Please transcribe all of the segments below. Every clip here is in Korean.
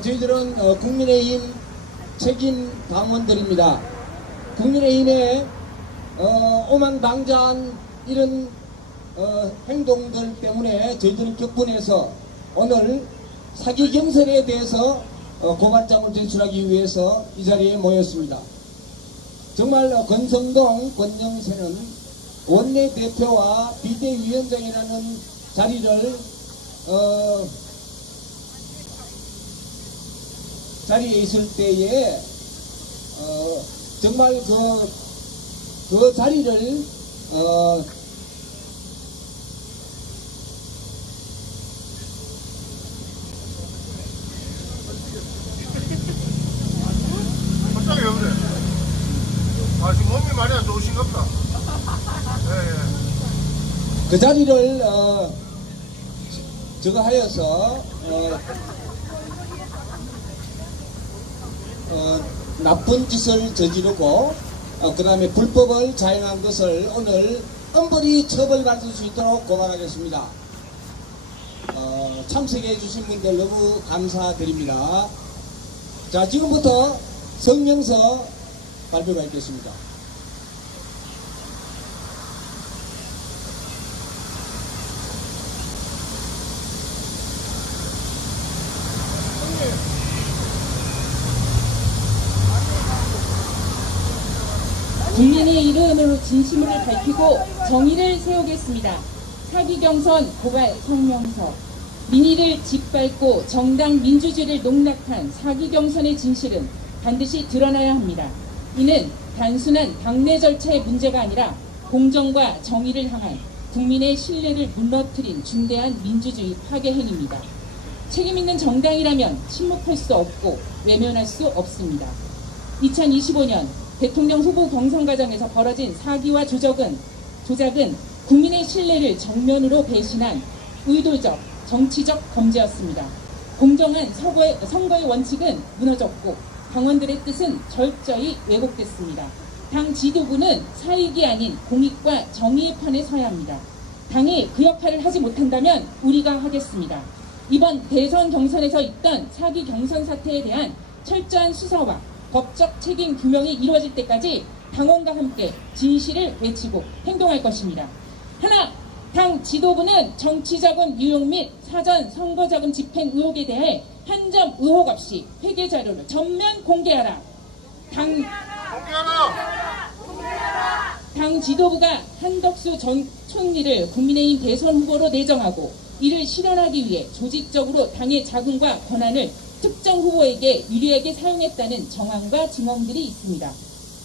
저희들은 국민의힘 책임 당원들입니다. 국민의힘의 오만방자한 이런 행동들 때문에 저희들은 격분해서 오늘 사기 경선에 대해서 고발장을 제출하기 위해서 이 자리에 모였습니다. 정말 권성동, 권영세는 원내대표와 비대위원장이라는 자리에 있을 때에 정말 그 자리를 갑자기 왜 그래? 지금 몸이 많이 안 좋으신가 보다. 그 자리를 저거 하여서 나쁜 짓을 저지르고 그 다음에 불법을 자행한 것을 오늘 엄벌히 처벌받을 수 있도록 고발하겠습니다. 참석해 주신 분들 너무 감사드립니다. 자, 지금부터 성명서 발표가 있겠습니다. 국민의 이름으로 진심을 밝히고 정의를 세우겠습니다. 사기 경선 고발 성명서. 민의를 짓밟고 정당 민주주의를 농락한 사기 경선의 진실은 반드시 드러나야 합니다. 이는 단순한 당내 절차의 문제가 아니라 공정과 정의를 향한 국민의 신뢰를 무너뜨린 중대한 민주주의 파괴 행위입니다. 책임있는 정당이라면 침묵할 수 없고 외면할 수 없습니다. 2025년 대통령 후보 경선 과정에서 벌어진 사기와 조작은 국민의 신뢰를 정면으로 배신한 의도적, 정치적 범죄였습니다. 공정한 선거의 원칙은 무너졌고 당원들의 뜻은 철저히 왜곡됐습니다. 당 지도부는 사익이 아닌 공익과 정의의 편에 서야 합니다. 당이 그 역할을 하지 못한다면 우리가 하겠습니다. 이번 대선 경선에서 있던 사기 경선 사태에 대한 철저한 수사와 법적 책임 규명이 이루어질 때까지 당원과 함께 진실을 외치고 행동할 것입니다. 하나, 당 지도부는 정치자금 유용 및 사전 선거자금 집행 의혹에 대해 한 점 의혹 없이 회계 자료를 전면 공개하라. 당 지도부가 한덕수 전 총리를 국민의힘 대선 후보로 내정하고 이를 실현하기 위해 조직적으로 당의 자금과 권한을 특정 후보에게 유리하게 사용했다는 정황과 증언들이 있습니다.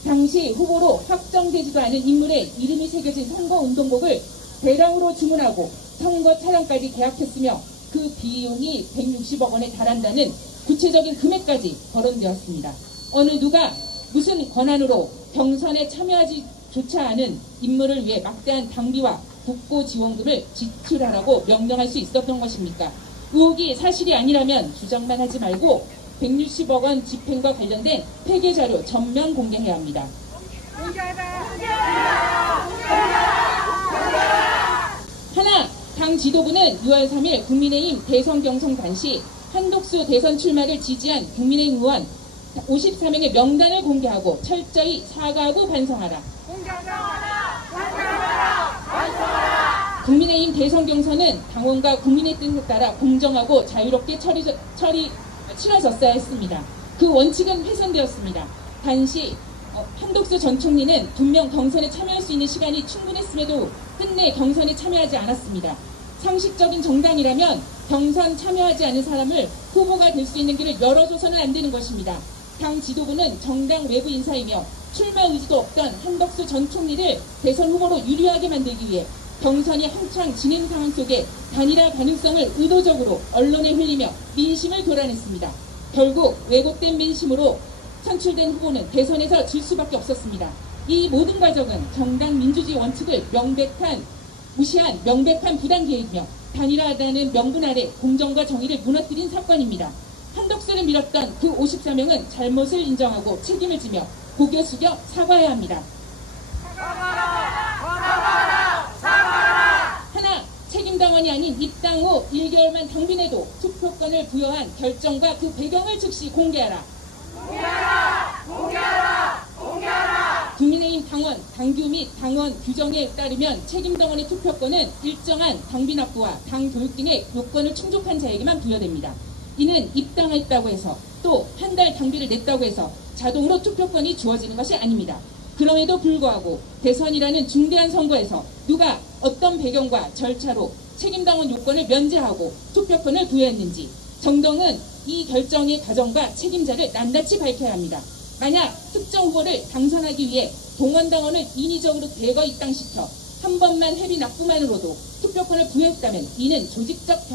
당시 후보로 확정되지도 않은 인물의 이름이 새겨진 선거운동복을 대량으로 주문하고 선거 차량까지 계약했으며 그 비용이 160억 원에 달한다는 구체적인 금액까지 거론되었습니다. 어느 누가 무슨 권한으로 경선에 참여하지조차 않은 인물을 위해 막대한 당비와 국고 지원금을 지출하라고 명령할 수 있었던 것입니까? 의혹이 사실이 아니라면 주장만 하지 말고 160억 원 집행과 관련된 회계 자료 전면 공개해야 합니다. 하나, 당 지도부는 6월 3일 국민의힘 대선 경선 당시 한덕수 대선 출마를 지지한 국민의힘 의원 54명의 명단을 공개하고 철저히 사과하고 반성하라. 국민의힘 대선 경선은 당원과 국민의 뜻에 따라 공정하고 자유롭게 치러졌어야 했습니다. 그 원칙은 훼손되었습니다. 단시 한덕수 전 총리는 분명 경선에 참여할 수 있는 시간이 충분했음에도 끝내 경선에 참여하지 않았습니다. 상식적인 정당이라면 경선 참여하지 않은 사람을 후보가 될 수 있는 길을 열어줘서는 안 되는 것입니다. 당 지도부는 정당 외부 인사이며 출마 의지도 없던 한덕수 전 총리를 대선 후보로 유리하게 만들기 위해 경선이 한창 진행 상황 속에 단일화 가능성을 의도적으로 언론에 흘리며 민심을 교란했습니다. 결국 왜곡된 민심으로 선출된 후보는 대선에서 질 수밖에 없었습니다. 이 모든 과정은 정당 민주주의 원칙을 무시한 명백한 부당계획이며 단일화하다는 명분 아래 공정과 정의를 무너뜨린 사건입니다. 한덕수를 밀었던 그 54명은 잘못을 인정하고 책임을 지며 고개 숙여 사과해야 합니다. 하나, 책임 책임당원이 아닌 입당 후 1개월만 당비내도 투표권을 부여한 결정과 그 배경을 즉시 공개하라. 국민의힘 당원, 당규 및 당원 규정에 따르면 책임당원의 투표권은 일정한 당비 납부와 당 교육 등의 요건을 충족한 자에게만 부여됩니다. 이는 입당했다고 해서 또 한 달 당비를 냈다고 해서 자동으로 투표권이 주어지는 것이 아닙니다. 그럼에도 불구하고 대선이라는 중대한 선거에서 누가 어떤 배경과 절차로 책임당원 요건을 면제하고 투표권을 부여했는지 정당은 이 결정의 과정과 책임자를 낱낱이 밝혀야 합니다. 만약 특정 후보를 당선하기 위해 동원당원을 인위적으로 대거 입당시켜 한 번만 회비 납부만으로도 투표권을 부여했다면 이는 조직적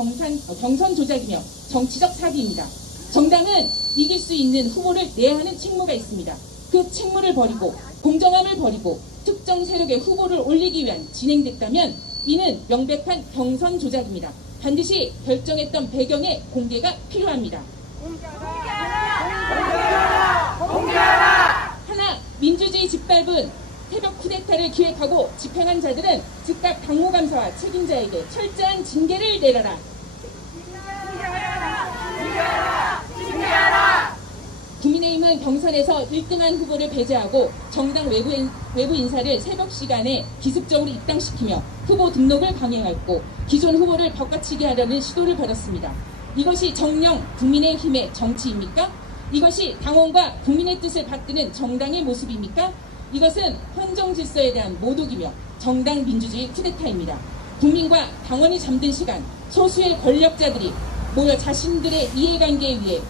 경선 조작이며 정치적 사기입니다. 정당은 이길 수 있는 후보를 내야 하는 책무가 있습니다. 그 책무를 버리고 공정함을 버리고 특정 세력의 후보를 올리기 위한 진행됐다면 이는 명백한 경선 조작입니다. 반드시 결정했던 배경의 공개가 필요합니다. 하나, 민주주의 짓밟은 새벽 쿠데타를 기획하고 집행한 자들은 즉각 당무감사와 책임자에게 철저한 징계를 내려라. 국민의힘은 경선에서 1등한 후보를 배제하고 정당 외부 인사를 새벽 시간에 기습적으로 입당시키며 후보 등록을 강행했고 기존 후보를 바꿔치기 하려는 시도를 벌였습니다. 이것이 정녕 국민의힘의 정치입니까? 이것이 당원과 국민의 뜻을 받드는 정당의 모습입니까? 이것은 헌정 질서에 대한 모독이며 정당 민주주의 쿠데타입니다. 국민과 당원이 잠든 시간 소수의 권력자들이 모여 자신들의 이해관계에 의해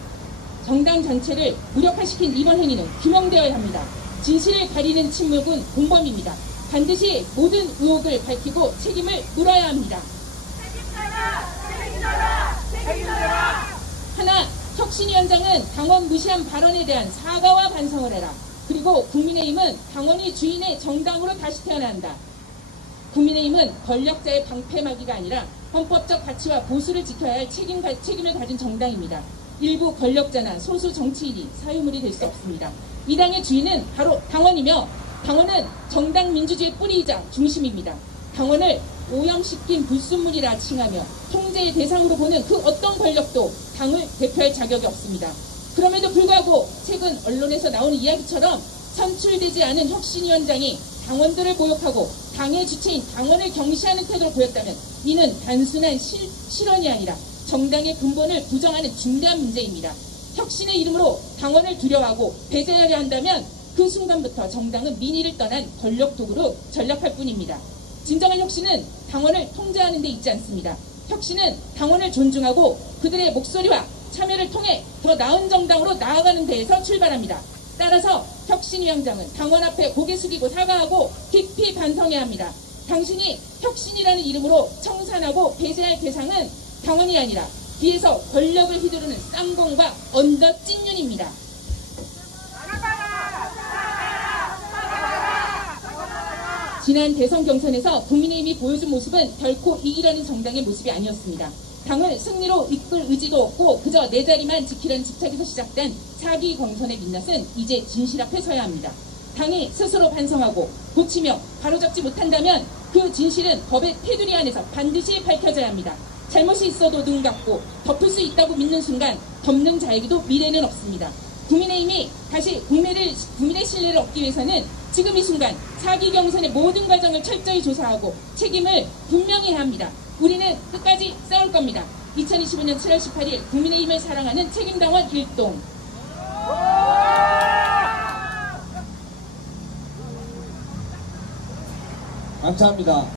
정당 전체를 무력화시킨 이번 행위는 규명되어야 합니다. 진실을 가리는 침묵은 공범입니다. 반드시 모든 의혹을 밝히고 책임을 물어야 합니다. 하나, 혁신위원장은 당원 무시한 발언에 대한 사과와 반성을 해라. 그리고 국민의힘은 당원이 주인의 정당으로 다시 태어나야 한다. 국민의힘은 권력자의 방패막이가 아니라 헌법적 가치와 보수를 지켜야 할 책임을 가진 정당입니다. 일부 권력자나 소수 정치인이 사유물이 될 수 없습니다. 이 당의 주인은 바로 당원이며 당원은 정당 민주주의의 뿌리이자 중심입니다. 당원을 오염시킨 불순물이라 칭하며 통제의 대상으로 보는 그 어떤 권력도 당을 대표할 자격이 없습니다. 그럼에도 불구하고 최근 언론에서 나오는 이야기처럼 선출되지 않은 혁신위원장이 당원들을 모욕하고 당의 주체인 당원을 경시하는 태도를 보였다면 이는 단순한 실언이 아니라 정당의 근본을 부정하는 중대한 문제입니다. 혁신의 이름으로 당원을 두려워하고 배제하려 한다면 그 순간부터 정당은 민의를 떠난 권력 도구로 전락할 뿐입니다. 진정한 혁신은 당원을 통제하는 데 있지 않습니다. 혁신은 당원을 존중하고 그들의 목소리와 참여를 통해 더 나은 정당으로 나아가는 데에서 출발합니다. 따라서 혁신위원장은 당원 앞에 고개 숙이고 사과하고 깊이 반성해야 합니다. 당신이 혁신이라는 이름으로 청산하고 배제할 대상은 당원이 아니라 뒤에서 권력을 휘두르는 쌍공과 언더찐윤입니다. 지난 대선 경선에서 국민의힘이 보여준 모습은 결코 이기려는 정당의 모습이 아니었습니다. 당을 승리로 이끌 의지도 없고 그저 내 자리만 지키려는 집착에서 시작된 사기 경선의 민낯은 이제 진실 앞에 서야 합니다. 당이 스스로 반성하고 고치며 바로잡지 못한다면 그 진실은 법의 테두리 안에서 반드시 밝혀져야 합니다. 잘못이 있어도 눈 감고 덮을 수 있다고 믿는 순간 덮는 자에게도 미래는 없습니다. 국민의힘이 다시 국민의 신뢰를 얻기 위해서는 지금 이 순간 사기 경선의 모든 과정을 철저히 조사하고 책임을 분명히 해야 합니다. 우리는 끝까지 싸울 겁니다. 2025년 7월 18일 국민의힘을 사랑하는 책임당원 일동. 감사합니다.